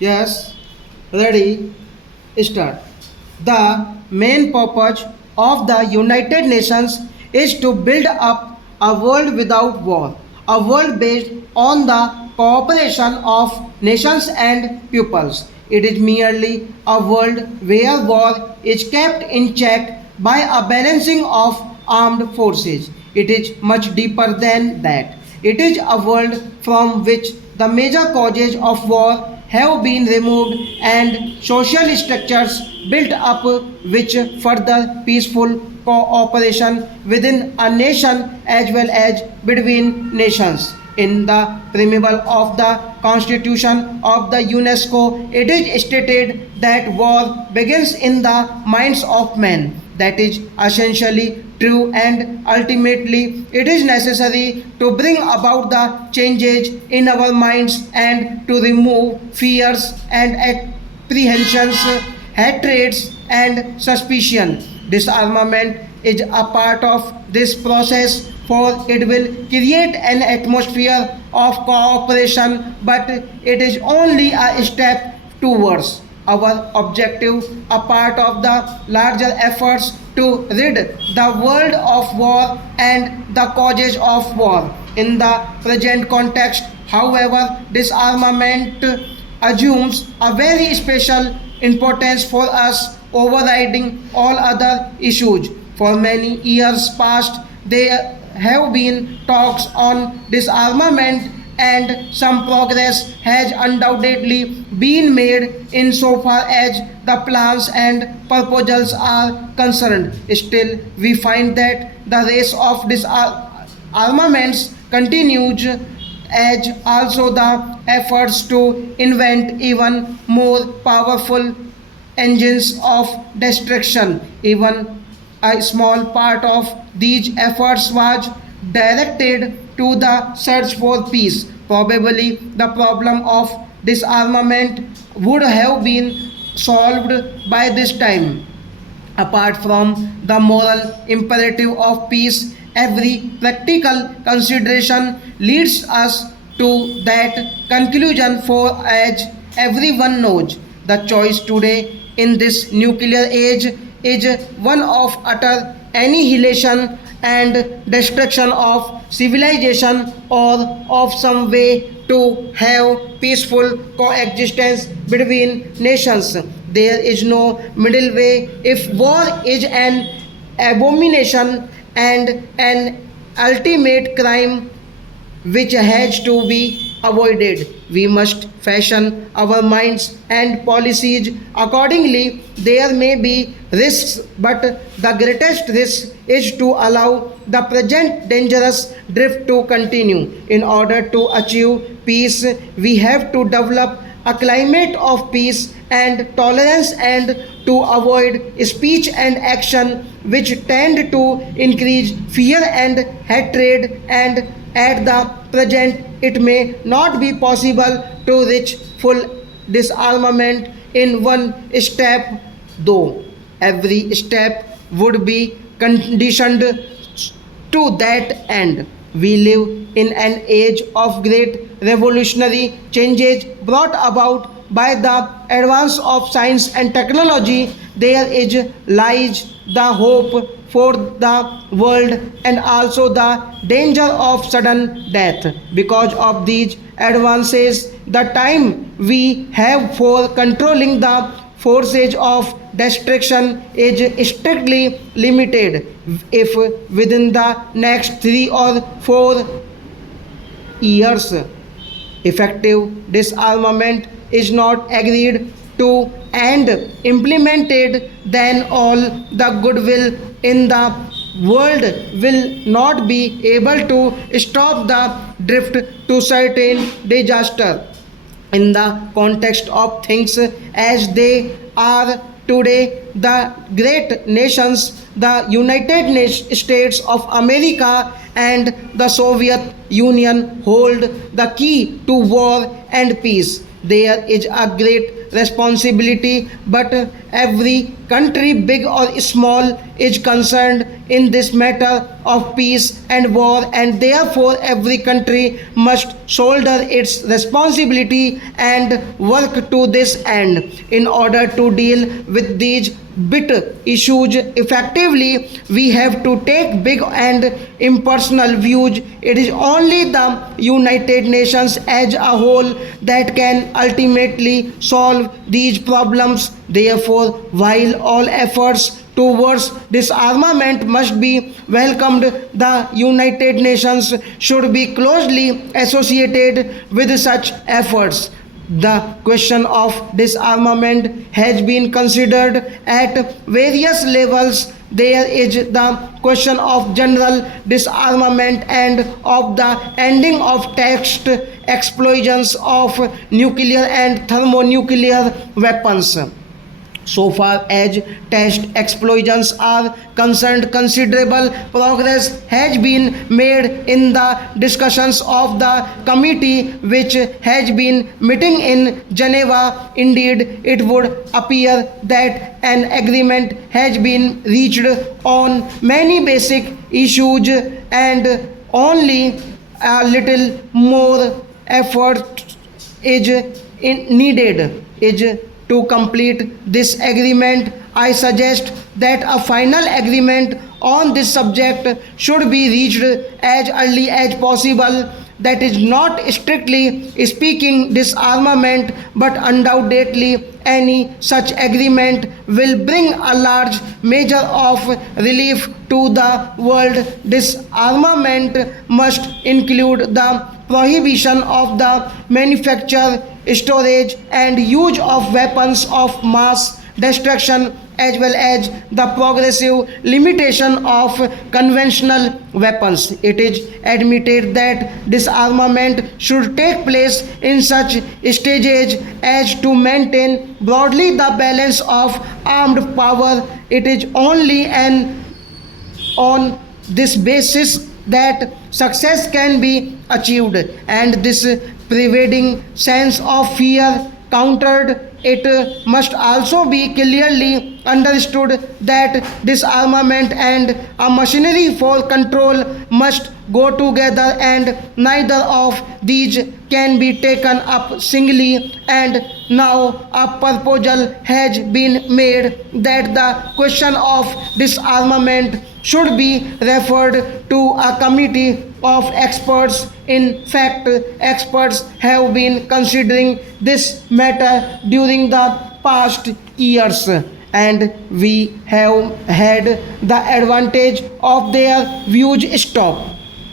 Yes, ready, start. The main purpose of the United Nations is to build up a world without war, a world based on the cooperation of nations and peoples. It is merely a world where war is kept in check by a balancing of armed forces. It is much deeper than that. It is a world from which the major causes of war have been removed and social structures built up which further peaceful cooperation within a nation as well as between nations. In the preamble of the Constitution of the UNESCO, it is stated that war begins in the minds of men. That is essentially true, and ultimately it is necessary to bring about the changes in our minds and to remove fears and apprehensions, hatreds and suspicion. Disarmament is a part of this process, for it will create an atmosphere of cooperation, but it is only a step towards our objective, a part of the larger efforts to rid the world of war and the causes of war. In the present context, however, disarmament assumes a very special importance for us, overriding all other issues. For many years past, there have been talks on disarmament, and some progress has undoubtedly been made insofar as the plans and proposals are concerned. Still, we find that the race of disarmaments continues, as also the efforts to invent even more powerful engines of destruction. Even a small part of these efforts was directed to the search for peace. Probably the problem of disarmament would have been solved by this time. Apart from the moral imperative of peace, every practical consideration leads us to that conclusion, for as everyone knows, the choice today in this nuclear age is one of utter annihilation and destruction of civilization, or of some way to have peaceful coexistence between nations. There is no middle way. If war is an abomination and an ultimate crime which has to be avoided, we must fashion our minds and policies accordingly. There may be risks, but the greatest risk is to allow the present dangerous drift to continue. In order to achieve peace, we have to develop a climate of peace and tolerance, and to avoid speech and action which tend to increase fear and hatred. And at the present, it may not be possible to reach full disarmament in one step, though every step would be conditioned to that end. We live in an age of great revolutionary changes brought about by the advance of science and technology. There is lies the hope for the world, and also the danger of sudden death. Because of these advances, the time we have for controlling the forces of destruction is strictly limited. If within the next 3 or 4 years effective disarmament is not agreed to and implemented, then all the goodwill in the world will not be able to stop the drift to certain disaster. In the context of things as they are today, the great nations, the United States of America and the Soviet Union, hold the key to war and peace. There is a great responsibility, but every country, big or small, is concerned in this matter of peace and war, and therefore every country must shoulder its responsibility and work to this end. In order to deal with these bit issues effectively, we have to take big and impersonal views. It is only the United Nations as a whole that can ultimately solve these problems. Therefore, while all efforts towards disarmament must be welcomed, the United Nations should be closely associated with such efforts. The question of disarmament has been considered at various levels. There is the question of general disarmament and of the ending of test explosions of nuclear and thermonuclear weapons. So far as test explosions are concerned, considerable progress has been made in the discussions of the committee which has been meeting in Geneva. Indeed, it would appear that an agreement has been reached on many basic issues, and only a little more effort is needed is to complete this agreement. I suggest that a final agreement on this subject should be reached as early as possible. That is not strictly speaking disarmament, but undoubtedly any such agreement will bring a large measure of relief to the world. Disarmament must include the prohibition of the manufacture, storage, and use of weapons of mass destruction, as well as the progressive limitation of conventional weapons. It is admitted that disarmament should take place in such stages as to maintain broadly the balance of armed power. It is only on this basis that success can be achieved, and this pervading sense of fear countered. It must also be clearly understood that disarmament and a machinery for control must go together, and neither of these can be taken up singly. And now a proposal has been made that the question of disarmament should be referred to a committee of experts. In fact, experts have been considering this matter during the past years, and we have had the advantage of their views. Stop.